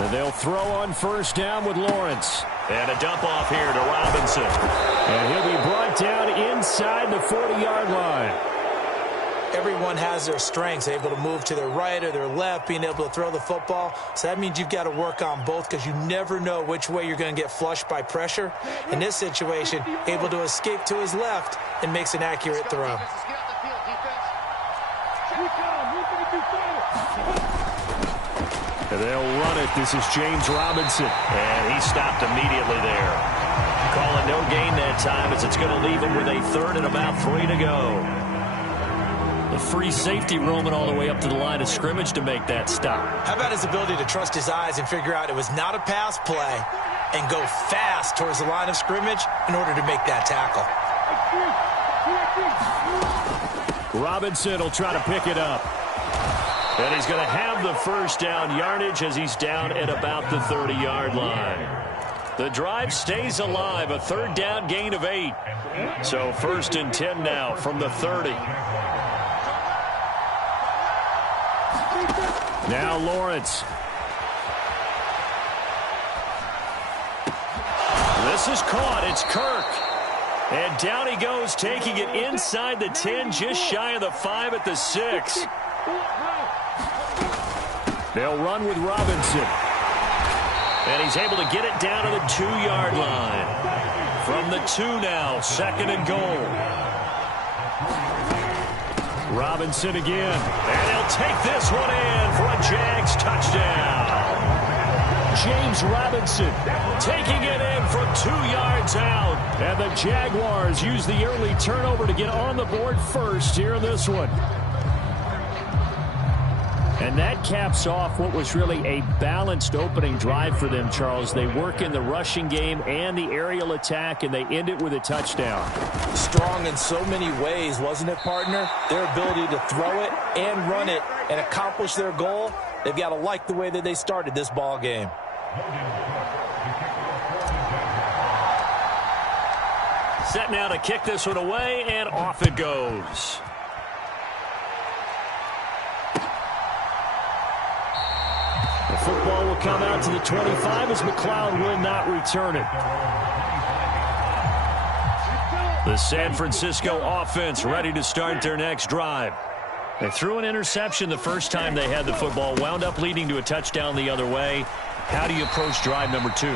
And they'll throw on first down with Lawrence. And a dump off here to Robinson. And he'll be brought down inside the 40-yard line. Everyone has their strengths, able to move to their right or their left, being able to throw the football. So that means you've got to work on both because you never know which way you're going to get flushed by pressure. In this situation, able to escape to his left and makes an accurate throw. And they'll run it. This is James Robinson. And he stopped immediately there. Calling no gain that time as it's going to leave him with a 3rd and about 3 to go. The free safety roaming all the way up to the line of scrimmage to make that stop. How about his ability to trust his eyes and figure out it was not a pass play and go fast towards the line of scrimmage in order to make that tackle. Robinson will try to pick it up. And he's going to have the first down yardage as he's down at about the 30-yard line. The drive stays alive, a 3rd down gain of 8. So 1st and 10 now from the 30. Now Lawrence. This is caught. It's Kirk. And down he goes, taking it inside the 10, just shy of the 5 at the 6. They'll run with Robinson. And he's able to get it down to the 2-yard line. From the 2 now, 2nd and goal. Robinson again. And he'll take this one in for a Jags touchdown. James Robinson taking it in from 2 yards out. And the Jaguars use the early turnover to get on the board first here in this one. And that caps off what was really a balanced opening drive for them, Charles. They work in the rushing game and the aerial attack, and they end it with a touchdown. Strong in so many ways, wasn't it, partner? Their ability to throw it and run it and accomplish their goal, they've got to like the way that they started this ball game. Set now to kick this one away, and off it goes. The football will come out to the 25 as McLeod will not return it. The San Francisco offense ready to start their next drive. They threw an interception the first time they had the football, wound up leading to a touchdown the other way. How do you approach drive number 2?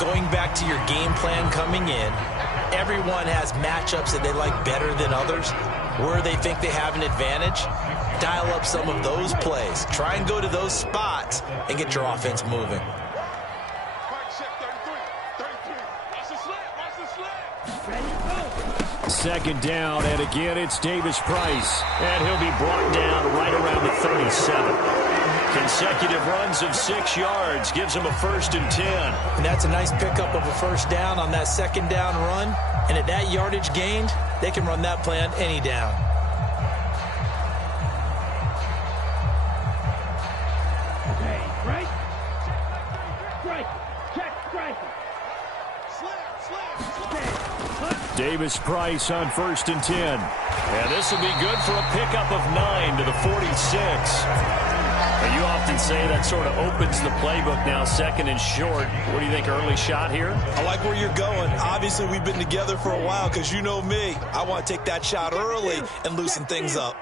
Going back to your game plan coming in, everyone has matchups that they like better than others. Where they think they have an advantage, dial up some of those plays. Try and go to those spots and get your offense moving. Second down, and again it's Davis Price. And he'll be brought down right around the 37. Consecutive runs of 6 yards gives him a 1st and 10. And that's a nice pickup of a first down on that second down run. And at that yardage gained, they can run that play on any down. Davis Price on 1st and 10. And this will be good for a pickup of 9 to the 46. You often say that sort of opens the playbook now, 2nd and short. What do you think, early shot here? I like where you're going. Obviously, we've been together for a while because you know me. I want to take that shot early and loosen things up.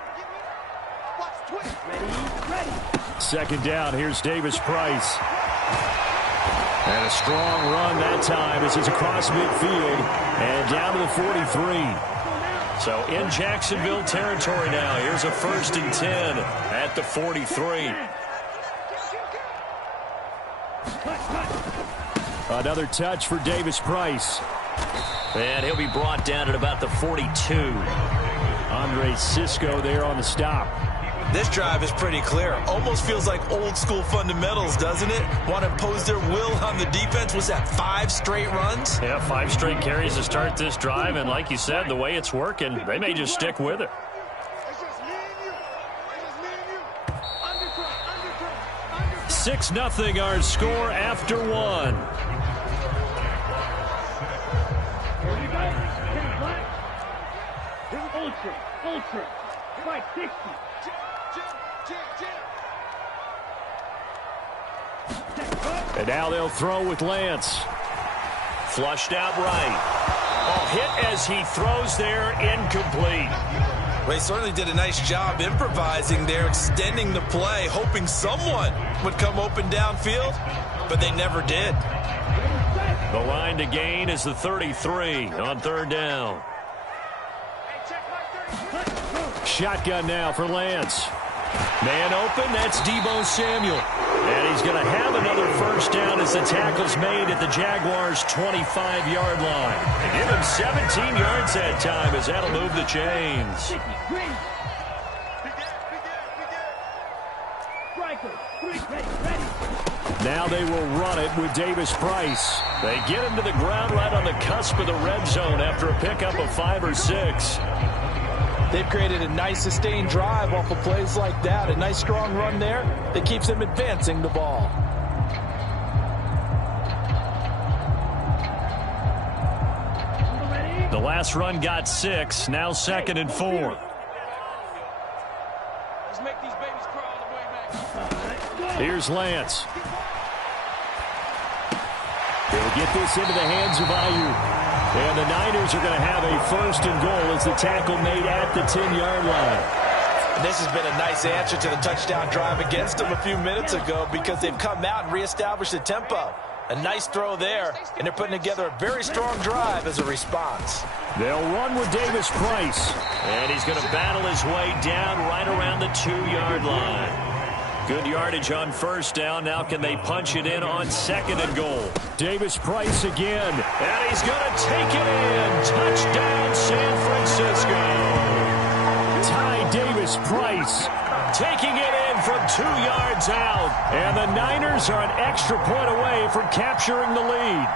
Second down, here's Davis Price. And a strong run that time as he's across midfield and down to the 43. So in Jacksonville territory now. Here's a 1st and 10 at the 43. Another touch for Davis Price. And he'll be brought down at about the 42. Andre Cisco there on the stop. This drive is pretty clear. Almost feels like old school fundamentals, doesn't it? Want to impose their will on the defense. Was that 5 straight runs? Yeah, 5 straight carries to start this drive. And like you said, the way it's working, they may just stick with it. 6-0 our score after 1. Ultra. Fight 60. And now they'll throw with Lance. Flushed out right. Oh, hit as he throws there, incomplete. Well, he certainly did a nice job improvising there, extending the play, hoping someone would come open downfield, but they never did. The line to gain is the 33 on third down. Shotgun now for Lance. Man open, that's Deebo Samuel. And he's going to have another first down as the tackle's made at the Jaguars' 25-yard line. And give him 17 yards that time as that'll move the chains. Now they will run it with Davis Price. They get him to the ground right on the cusp of the red zone after a pickup of 5 or 6. They've created a nice sustained drive off of plays like that. A nice strong run there that keeps them advancing the ball. The last run got 6. Now 2nd and 4. Let's make these babies crawl on the way back. Here's Lance. He'll get this into the hands of Ayuk. And the Niners are going to have a 1st and goal as the tackle made at the 10-yard line. This has been a nice answer to the touchdown drive against them a few minutes ago because they've come out and reestablished the tempo. A nice throw there, and they're putting together a very strong drive as a response. They'll run with Davis Price. And he's going to battle his way down right around the 2-yard line. Good yardage on first down. Now can they punch it in on 2nd and goal? Davis Price again. And he's going to take it in. Touchdown, San Francisco. Ty Davis Price taking it in from 2 yards out. And the Niners are an extra point away from capturing the lead.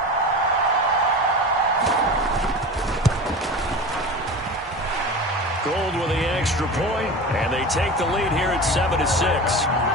Gold with the extra point, and they take the lead here at 7-6.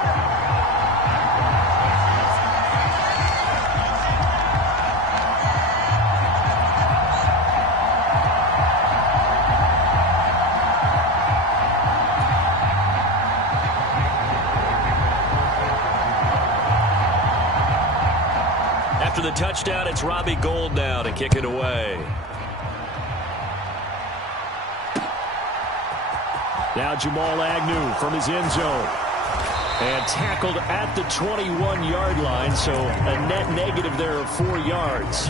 After the touchdown, it's Robbie Gould now to kick it away. Now Jamal Agnew from his end zone. And tackled at the 21-yard line, so a net negative there of 4 yards.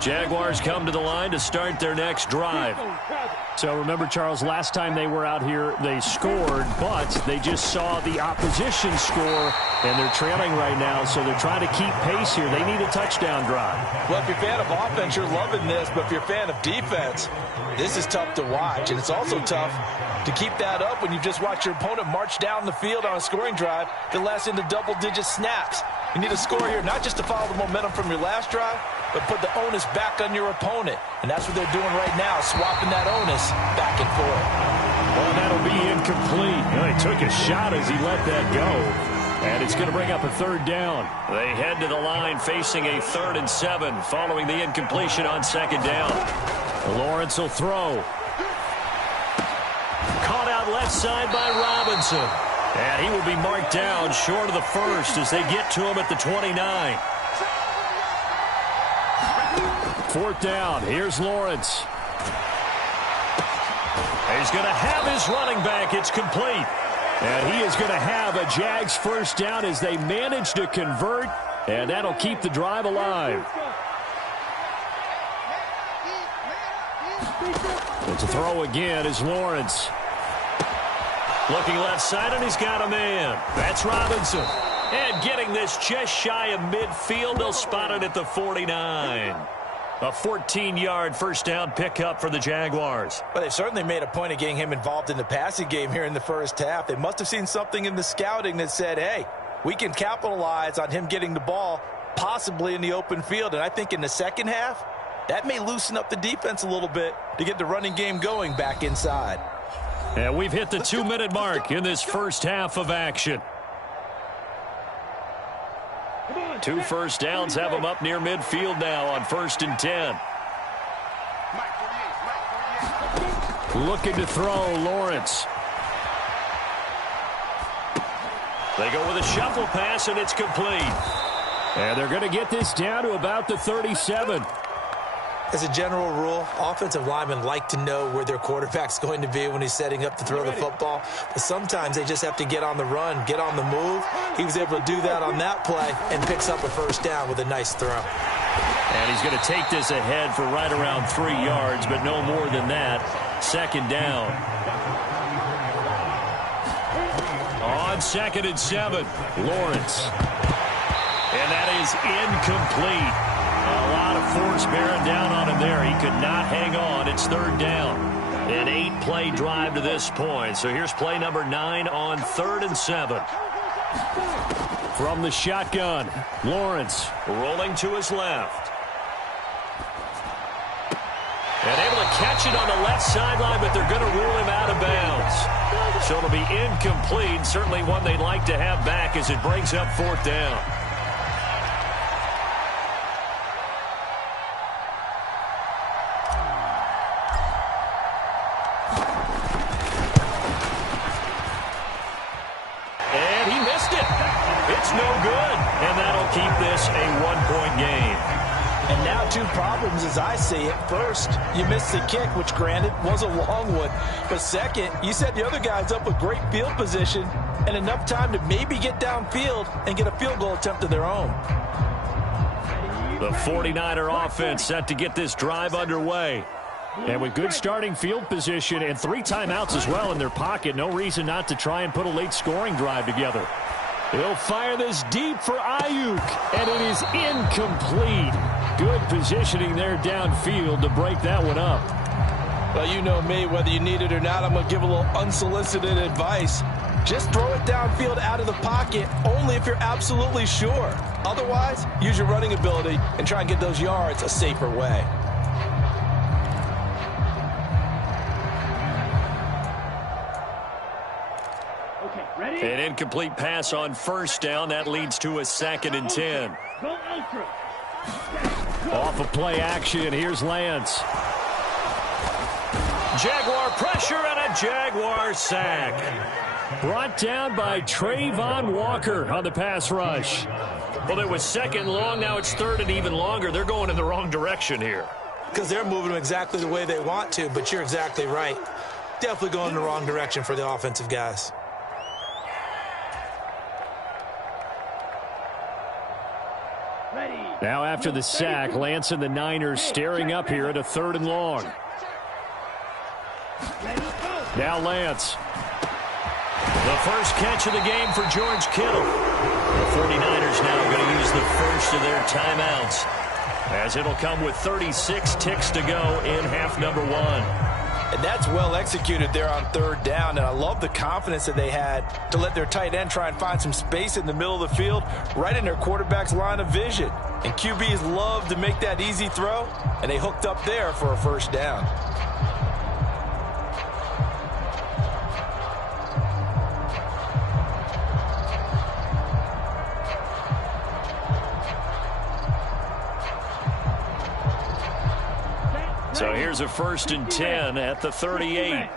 Jaguars come to the line to start their next drive. So remember, Charles, last time they were out here, they scored, but they just saw the opposition score, and they're trailing right now, so they're trying to keep pace here. They need a touchdown drive. Well, if you're a fan of offense, you're loving this, but if you're a fan of defense, this is tough to watch, and it's also tough to keep that up when you just watch your opponent march down the field on a scoring drive that lasts into double-digit snaps. You need a score here, not just to follow the momentum from your last drive, but put the onus back on your opponent. And that's what they're doing right now, swapping that onus back and forth. Well, that'll be incomplete. Well, he took a shot as he let that go. And it's going to bring up a 3rd down. They head to the line facing a 3rd and 7 following the incompletion on 2nd down. Lawrence will throw. Caught out left side by Robinson. And he will be marked down short of the 1st as they get to him at the 29. 4th down. Here's Lawrence. He's going to have his running back. It's complete. And he is going to have a Jags 1st down as they manage to convert, and that'll keep the drive alive. And to throw again is Lawrence. Looking left side, and he's got a man. That's Robinson. And getting this just shy of midfield, they'll spot it at the 49. A 14-yard 1st down pickup for the Jaguars. Well, they've certainly made a point of getting him involved in the passing game here in the first half. They must have seen something in the scouting that said, hey, we can capitalize on him getting the ball possibly in the open field. And I think in the second half, that may loosen up the defense a little bit to get the running game going back inside. And we've hit the 2-minute mark in this first half of action. 2 first downs have them up near midfield now on 1st and 10. Looking to throw, Lawrence. They go with a shuffle pass, and it's complete. And they're going to get this down to about the 37. As a general rule, offensive linemen like to know where their quarterback's going to be when he's setting up to throw the football. But sometimes they just have to get on the run, get on the move. He was able to do that on that play and picks up a first down with a nice throw. And he's going to take this ahead for right around 3 yards, but no more than that. Second down. On 2nd and 7, Lawrence. And that is incomplete. A lot of force bearing down on him there. He could not hang on. It's 3rd down. An 8-play drive to this point. So here's play number 9 on 3rd and 7. From the shotgun, Lawrence Rolling to his left. And able to catch it on the left sideline, but they're going to rule him out of bounds. So it'll be incomplete. Certainly one they'd like to have back as it brings up 4th down. And he missed it. It's no good. And that'll keep this a 1-point game. And now 2 problems as I see it. First, you missed the kick, which granted was a long one. But second, you set the other guys up with great field position and enough time to maybe get downfield and get a field goal attempt of their own. The 49er offense set to get this drive underway. And with good starting field position and 3 timeouts as well in their pocket, no reason not to try and put a late scoring drive together. He'll fire this deep for Ayuk, and it is incomplete. Good positioning there downfield to break that one up. Well, you know me, whether you need it or not, I'm going to give a little unsolicited advice. Just throw it downfield out of the pocket only if you're absolutely sure. Otherwise, use your running ability and try and get those yards a safer way. An incomplete pass on 1st down. That leads to a 2nd and 10. Off of play action, here's Lance. Jaguar pressure and a Jaguar sack. Brought down by Trayvon Walker on the pass rush. Well, it was 2nd long. Now it's 3rd and even longer. They're going in the wrong direction here. Because they're moving them exactly the way they want to, but you're exactly right. Definitely going in the wrong direction for the offensive guys. Now after the sack, Lance and the Niners staring up here at a 3rd and long. Now Lance. The first catch of the game for George Kittle. The 49ers now going to use the first of their timeouts, as it'll come with 36 ticks to go in half number 1. And that's well executed there on 3rd down. And I love the confidence that they had to let their tight end try and find some space in the middle of the field, right in their quarterback's line of vision. And QBs love to make that easy throw, and they hooked up there for a 1st down. So here's a 1st and 10 at the 38.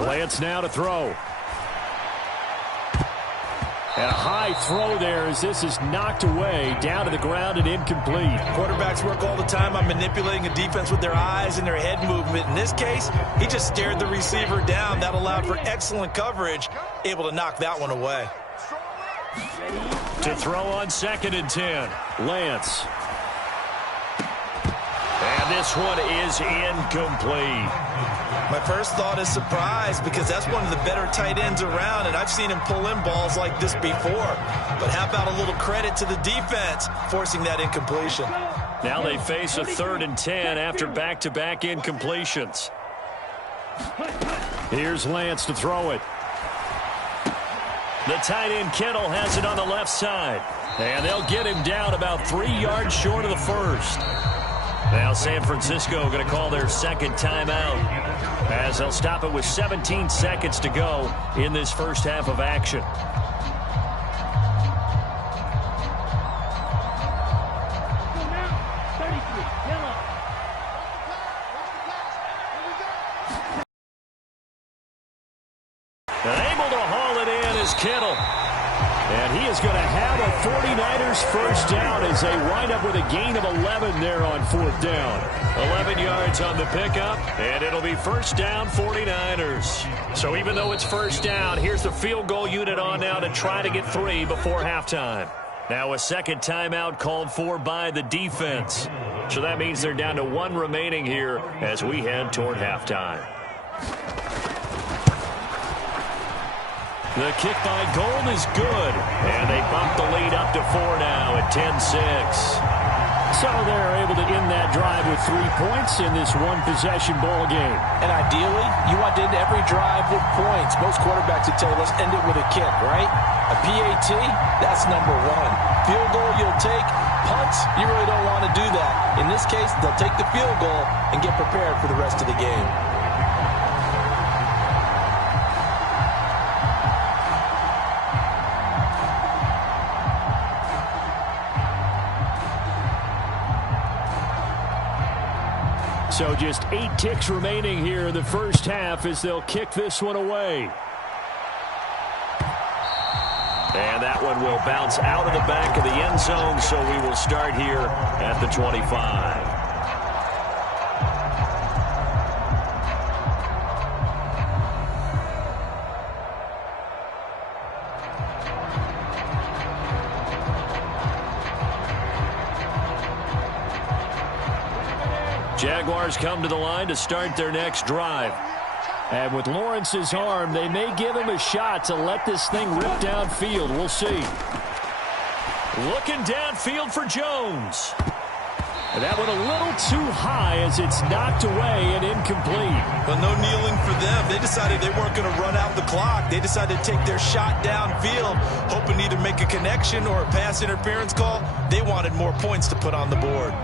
Lance now to throw. And a high throw there as this is knocked away, down to the ground and incomplete. Quarterbacks work all the time on manipulating a defense with their eyes and their head movement. In this case, he just stared the receiver down. That allowed for excellent coverage, able to knock that one away. To throw on 2nd and 10. Lance. And this one is incomplete. My first thought is surprise, because that's one of the better tight ends around, and I've seen him pull in balls like this before. But how about a little credit to the defense forcing that incompletion? Now they face a 3rd and 10 after back-to-back incompletions. Here's Lance to throw it. The tight end Kittle has it on the left side. And they'll get him down about 3 yards short of the first. Now San Francisco going to call their 2nd timeout, as they'll stop it with 17 seconds to go in this first half of action. is going to have a 49ers first down as they wind up with a gain of 11 there on fourth down. 11 yards on the pickup, and it'll be first down 49ers. So even though it's first down, here's the field goal unit on now to try to get 3 before halftime. Now a second timeout called for by the defense. So that means they're down to 1 remaining here as we head toward halftime. The kick by Gold is good. And they bump the lead up to 4 now at 10-6. So they're able to end that drive with 3 points in this one-possession ball game. And ideally, you want to end every drive with points. Most quarterbacks would tell you, let's end it with a kick, right? A PAT, that's number 1. Field goal you'll take. Punts, you really don't want to do that. In this case, they'll take the field goal and get prepared for the rest of the game. So just 8 ticks remaining here in the first half as they'll kick this one away. And that one will bounce out of the back of the end zone, so we will start here at the 25. Jaguars come to the line to start their next drive. And with Lawrence's arm, they may give him a shot to let this thing rip downfield. We'll see. Looking downfield for Jones. And that one a little too high as it's knocked away and incomplete. Well, no kneeling for them. They decided they weren't going to run out the clock. They decided to take their shot downfield, hoping to either make a connection or a pass interference call. They wanted more points to put on the board.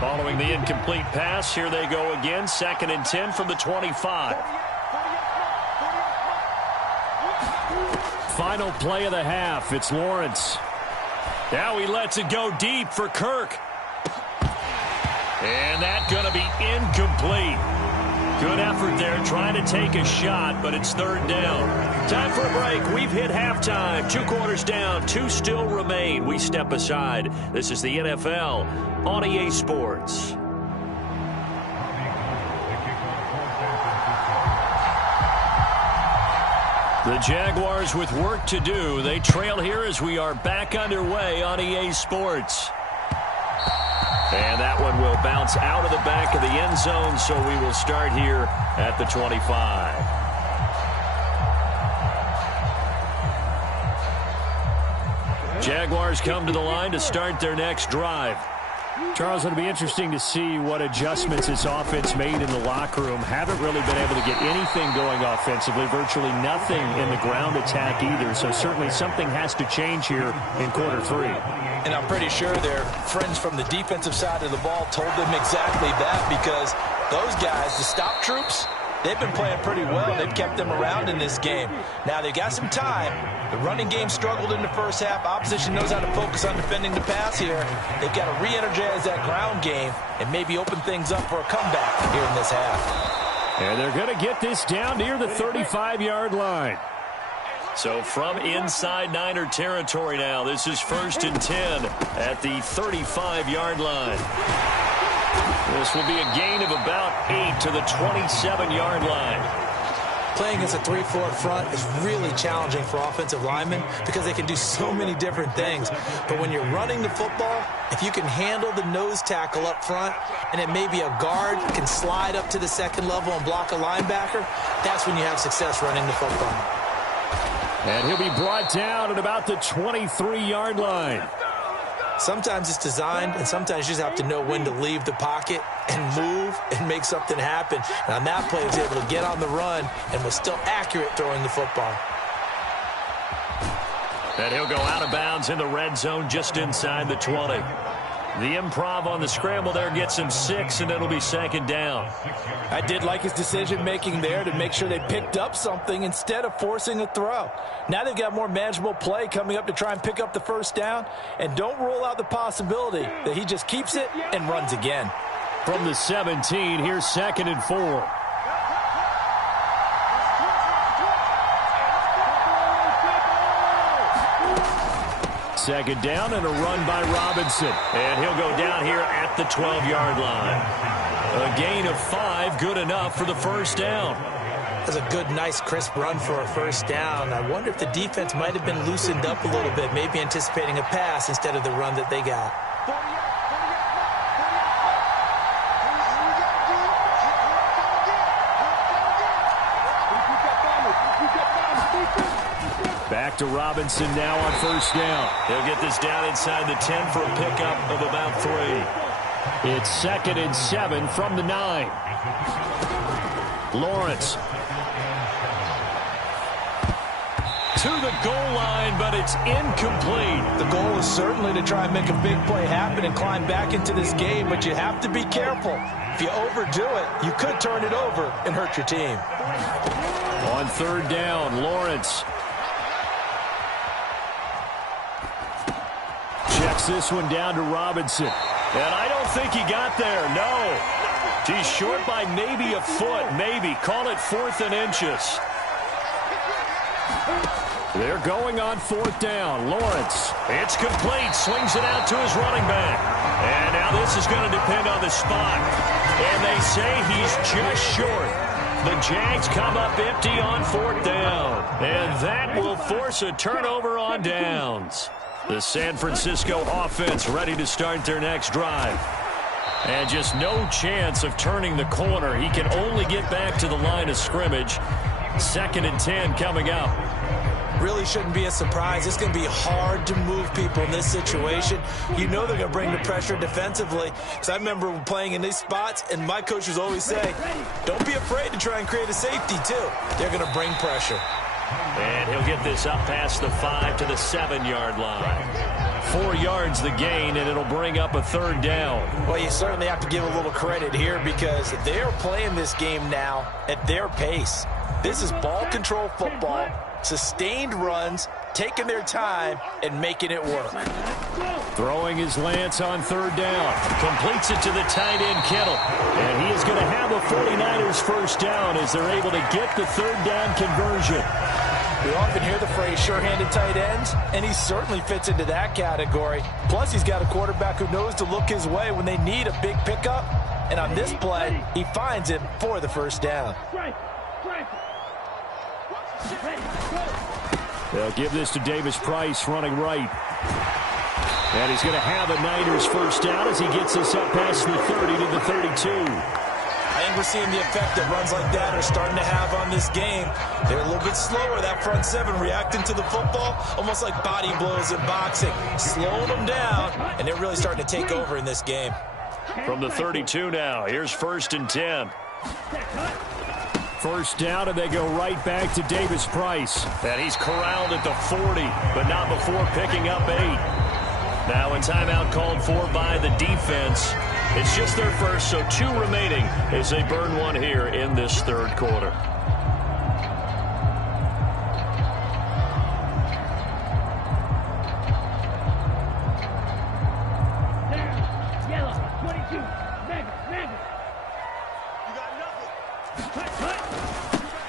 Following the incomplete pass, here they go again. 2nd and 10 from the 25. Final play of the half. It's Lawrence. Now he lets it go deep for Kirk. And that's going to be incomplete. Good effort there trying to take a shot, but it's 3rd down. Time for a break. We've hit halftime. 2 quarters down. 2 still remain. We step aside. This is the NFL on EA Sports. The Jaguars with work to do. They trail here as we are back underway on EA Sports. And that one will bounce out of the back of the end zone, so we will start here at the 25. Jaguars come to the line to start their next drive. Charles, it'll be interesting to see what adjustments this offense made in the locker room. Haven't really been able to get anything going offensively, virtually nothing in the ground attack either. So certainly something has to change here in quarter 3. And I'm pretty sure their friends from the defensive side of the ball told them exactly that, because those guys, the stop troops, they've been playing pretty well. They've kept them around in this game. Now they've got some time. The running game struggled in the first half. Opposition knows how to focus on defending the pass here. They've got to re-energize that ground game and maybe open things up for a comeback here in this half. And they're going to get this down near the 35-yard line. So from inside Niner territory now, this is 1st and 10 at the 35-yard line. This will be a gain of about 8 to the 27-yard line. Playing as a 3-4 front is really challenging for offensive linemen because they can do so many different things. But when you're running the football, if you can handle the nose tackle up front, and it may be a guard can slide up to the 2nd level and block a linebacker, that's when you have success running the football. And he'll be brought down at about the 23-yard line. Sometimes it's designed, and sometimes you just have to know when to leave the pocket and move and make something happen. And on that play, he was able to get on the run and was still accurate throwing the football. And he'll go out of bounds in the red zone just inside the 20. The improv on the scramble there gets him 6, and it'll be 2nd down. I did like his decision-making there to make sure they picked up something instead of forcing a throw. Now they've got more manageable play coming up to try and pick up the first down, and don't rule out the possibility that he just keeps it and runs again. From the 17, here's 2nd and 4. second down and a run by Robinson. And he'll go down here at the 12-yard line. A gain of 5, good enough for the first down. That's a good, nice, crisp run for a first down. I wonder if the defense might have been loosened up a little bit, maybe anticipating a pass instead of the run that they got. Back to Robinson now on first down. He'll get this down inside the 10 for a pickup of about 3. It's 2nd and 7 from the 9. Lawrence to the goal line, but it's incomplete. The goal is certainly to try and make a big play happen and climb back into this game, but you have to be careful. If you overdo it, you could turn it over and hurt your team. On third down, Lawrence checks this one down to Robinson. And I don't think he got there, no. He's short by maybe a foot, maybe. Call it 4th and inches. They're going on fourth down. Lawrence. It's complete. Swings it out to his running back. And now this is going to depend on the spot. And they say he's just short. The Jags come up empty on fourth down. And that will force a turnover on downs. The San Francisco offense ready to start their next drive. And just no chance of turning the corner. He can only get back to the line of scrimmage. 2nd and 10 coming up. Really shouldn't be a surprise. It's going to be hard to move people in this situation. You know they're going to bring the pressure defensively. Because I remember playing in these spots, and my coaches always say, don't be afraid to try and create a safety, too. They're going to bring pressure. And he'll get this up past the 5 to the 7-yard line. 4 yards the gain, and it'll bring up a third down. Well, you certainly have to give a little credit here because they're playing this game now at their pace. This is ball control football, sustained runs, taking their time, and making it work. Throwing his Lance on third down. Completes it to the tight end, Kittle. And he is going to have a 49ers first down as they're able to get the third down conversion. We often hear the phrase sure-handed tight ends, and he certainly fits into that category. Plus, he's got a quarterback who knows to look his way when they need a big pickup. And on this play, he finds him for the first down. They'll give this to Davis Price running right. And he's going to have a Niners first down as he gets this up past the 30 to the 32. I think we're seeing the effect that runs like that are starting to have on this game. They're a little bit slower, that front seven, reacting to the football, almost like body blows in boxing, slowing them down, and they're really starting to take over in this game. From the 32 now, here's 1st and 10. First down, and they go right back to Davis Price. And he's corralled at the 40, but not before picking up 8. Now a timeout called for by the defense. It's just their first, so 2 remaining as they burn 1 here in this third quarter.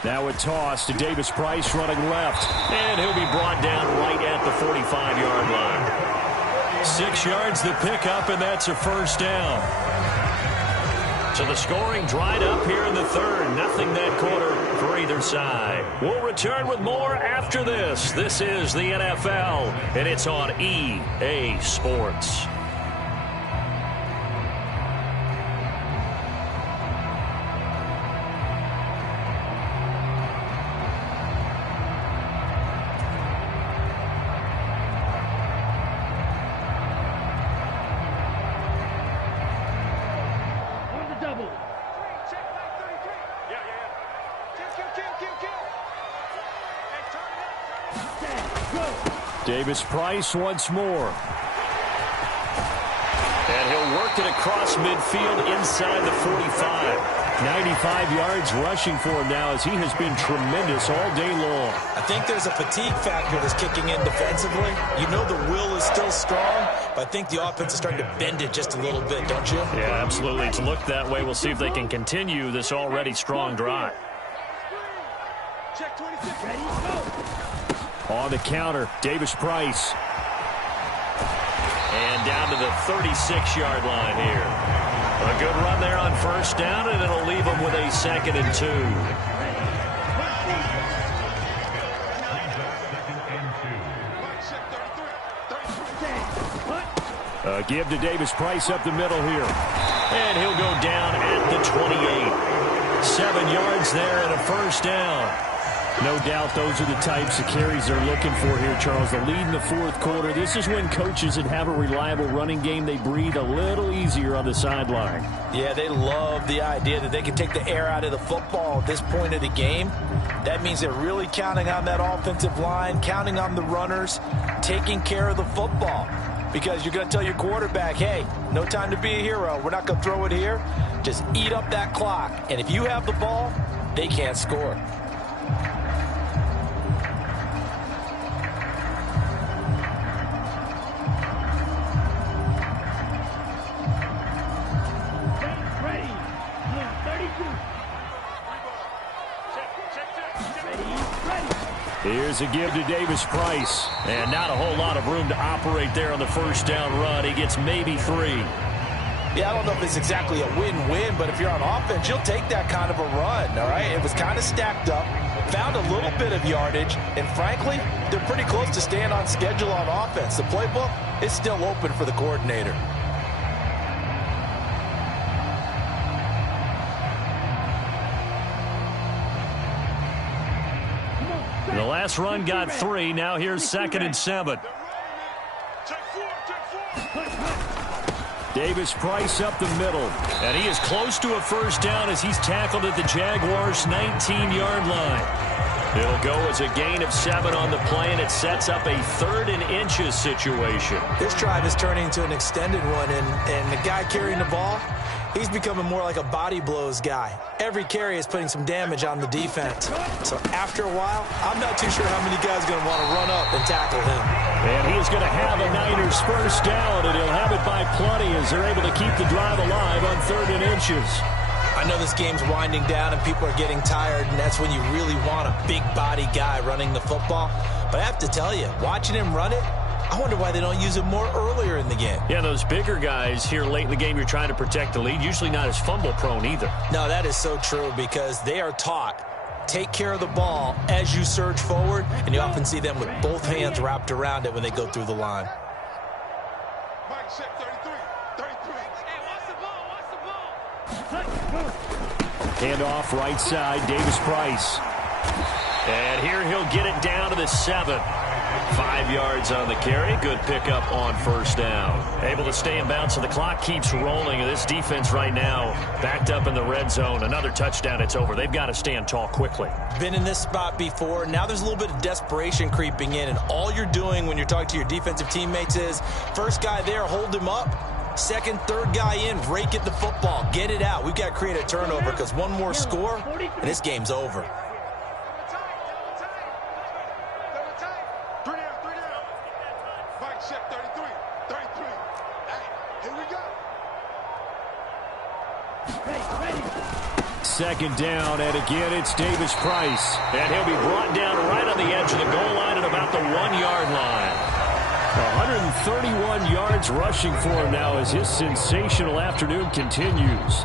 Now a toss to Davis Price running left. And he'll be brought down right at the 45-yard line. 6 yards the pickup, and that's a first down. So the scoring dried up here in the third. Nothing that quarter for either side. We'll return with more after this. This is the NFL, and it's on EA Sports. Davis Price once more. And he'll work it across midfield inside the 45. 95 yards rushing for him now as he has been tremendous all day long. I think there's a fatigue factor that's kicking in defensively. You know the will is still strong, but I think the offense is starting to bend it just a little bit, don't you? Yeah, absolutely. It's looked that way. We'll see if they can continue this already strong drive. On the counter, Davis Price. down to the 36-yard line here. A good run there on first down, and it'll leave them with a 2nd and 2. Give to Davis Price up the middle here. And he'll go down at the 28. 7 yards there and a first down. No doubt those are the types of carries they're looking for here, Charles. The lead in the fourth quarter. This is when coaches that have a reliable running game, they breathe a little easier on the sideline. Yeah, they love the idea that they can take the air out of the football at this point of the game. That means they're really counting on that offensive line, counting on the runners, taking care of the football. Because you're going to tell your quarterback, hey, no time to be a hero. We're not going to throw it here. Just eat up that clock. And if you have the ball, they can't score. Here's a give to Davis Price. And not a whole lot of room to operate there on the first down run. He gets maybe 3. Yeah, I don't know if it's exactly a win-win, but if you're on offense, you'll take that kind of a run, all right? It was kind of stacked up, found a little bit of yardage, and frankly, they're pretty close to staying on schedule on offense. The playbook is still open for the coordinator. The last run got 3. Now here's 2nd and 7. Davis Price up the middle. And he is close to a first down as he's tackled at the Jaguars' 19-yard line. It'll go as a gain of 7 on the play, and it sets up a 3rd and inches situation. This drive is turning into an extended one, and the guy carrying the ball, he's becoming more like a body blows guy. Every carry is putting some damage on the defense. So after a while, I'm not too sure how many guys are going to want to run up and tackle him. And he is going to have a Niners first down, and he'll have it by plenty as they're able to keep the drive alive on 3rd and inches. I know this game's winding down and people are getting tired, and that's when you really want a big body guy running the football. But I have to tell you, watching him run it, I wonder why they don't use it more earlier in the game. Yeah, those bigger guys here late in the game, you're trying to protect the lead, usually not as fumble prone either. No, that is so true because they are taught, take care of the ball as you surge forward, and you often see them with both hands wrapped around it when they go through the line. Mike, set 33. 33. Hey, watch the ball. Handoff right side, Davis Price. And here he'll get it down to the 7. 5 yards on the carry. Good pickup on first down. Able to stay in bounds, so the clock keeps rolling. And this defense right now backed up in the red zone. Another touchdown, it's over. They've got to stand tall quickly. Been in this spot before. Now there's a little bit of desperation creeping in. And all you're doing when you're talking to your defensive teammates is, first guy there, hold him up. Second, third guy in, rake at the football. Get it out. We've got to create a turnover because one more score, and this game's over. Second down, and again, it's Davis Price. And he'll be brought down right on the edge of the goal line at about the 1-yard line. 131 yards rushing for him now as his sensational afternoon continues.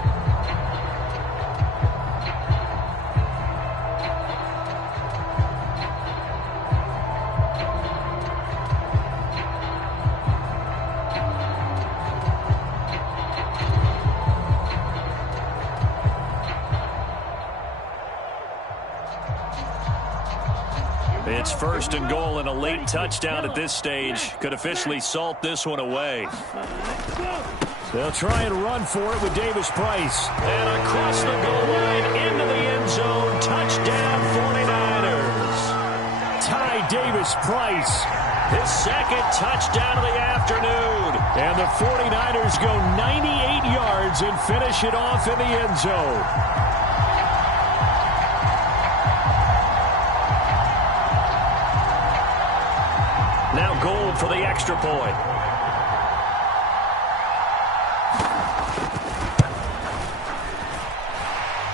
It's first and goal, and a late touchdown at this stage could officially salt this one away. They'll try and run for it with Davis Price. And across the goal line into the end zone. Touchdown 49ers. Ty Davis Price. His second touchdown of the afternoon. And the 49ers go 98 yards and finish it off in the end zone. Now Gould for the extra point.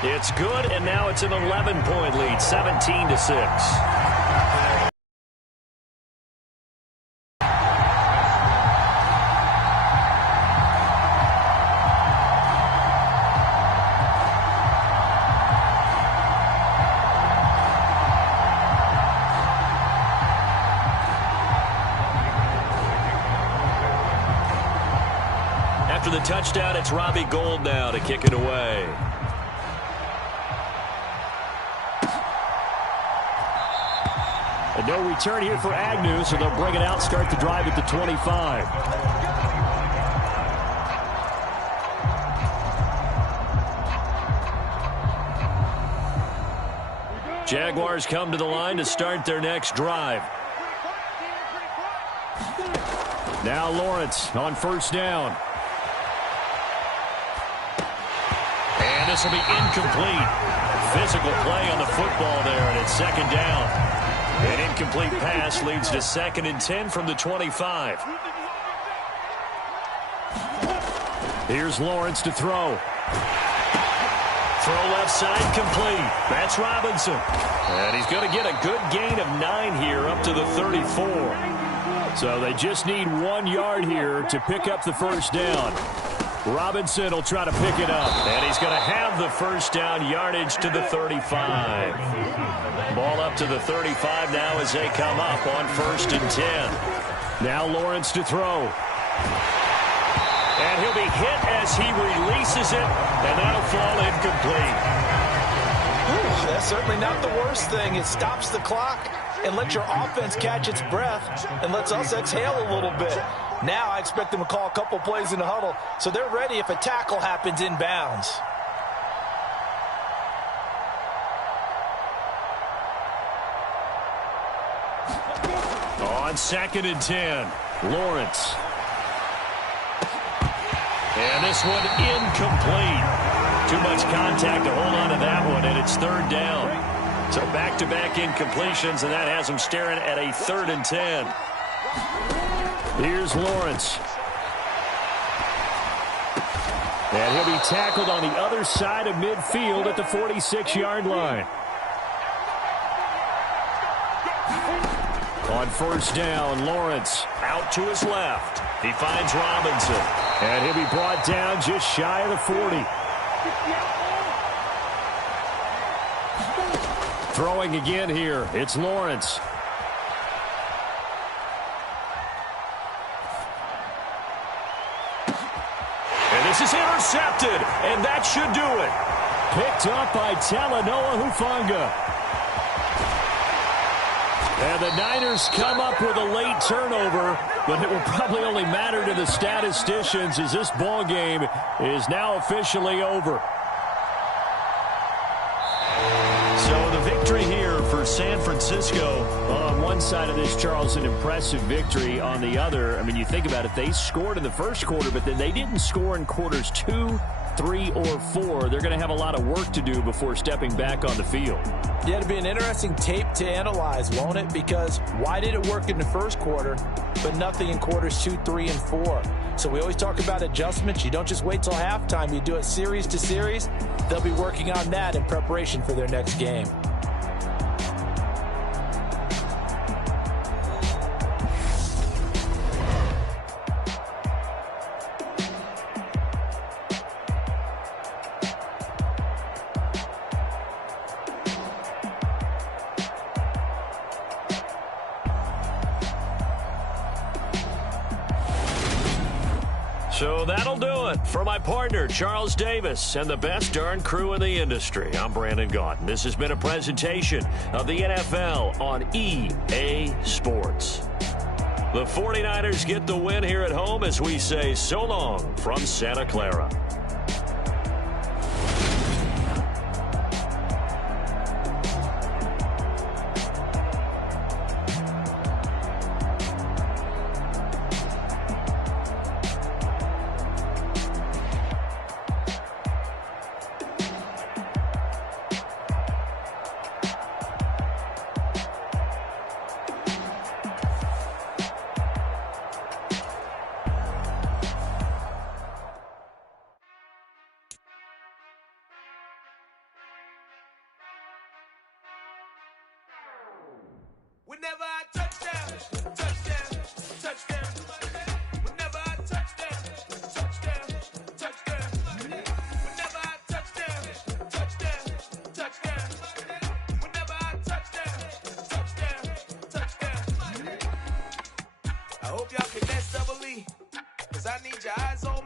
It's good, and now it's an 11-point lead, 17-6. after the touchdown, it's Robbie Gould now to kick it away. And no return here for Agnew, so they'll bring it out, start the drive at the 25. Jaguars come to the line to start their next drive. Now Lawrence on first down. And this will be incomplete. Physical play on the football there, and it's second down. An incomplete pass leads to 2nd and 10 from the 25. Here's Lawrence to throw. Throw left side complete. That's Robinson. And he's going to get a good gain of 9 here up to the 34. So they just need 1 yard here to pick up the first down. Robinson will try to pick it up. And he's going to have the first down, yardage to the 35. Ball up to the 35 now as they come up on 1st and 10. Now Lawrence to throw. And he'll be hit as he releases it, and that'll fall incomplete. That's certainly not the worst thing. It stops the clock and lets your offense catch its breath and lets us exhale a little bit. Now I expect them to call a couple plays in the huddle, so they're ready if a tackle happens inbounds. On 2nd and 10, Lawrence. And this one incomplete. Too much contact to hold on to that one, and it's 3rd down. So back-to-back incompletions, and that has him staring at a 3rd and 10. Here's Lawrence. And he'll be tackled on the other side of midfield at the 46-yard line. On first down, Lawrence Out to his left. He finds Robinson. And he'll be brought down just shy of the 40. Throwing again here, it's Lawrence. And this is intercepted, and that should do it. Picked up by Talanoa Hufanga. And the Niners come up with a late turnover, but it will probably only matter to the statisticians as this ball game is now officially over. So the victory here for San Francisco. Well, on one side of this, Charles, an impressive victory. On the other, I mean, you think about it, they scored in the first quarter, but then they didn't score in quarters 2, 3, or 4. They're going to have a lot of work to do before stepping back on the field. Yeah, it'll be an interesting tape to analyze, won't it? Because why did it work in the first quarter, but nothing in quarters 2, 3, and 4? So we always talk about adjustments. You don't just wait till halftime. You do it series to series. They'll be working on that in preparation for their next game. So that'll do it for my partner, Charles Davis, and the best darn crew in the industry. I'm Brandon Gaudin. This has been a presentation of the NFL on EA Sports. The 49ers get the win here at home as we say so long from Santa Clara. Whenever I touchdown, touchdown, touchdown. Whenever I touchdown, touchdown, touchdown. Whenever I touchdown, touchdown, touchdown. Whenever I touchdown, touchdown, touchdown. I hope y'all can dance double E, 'cause I need your eyes on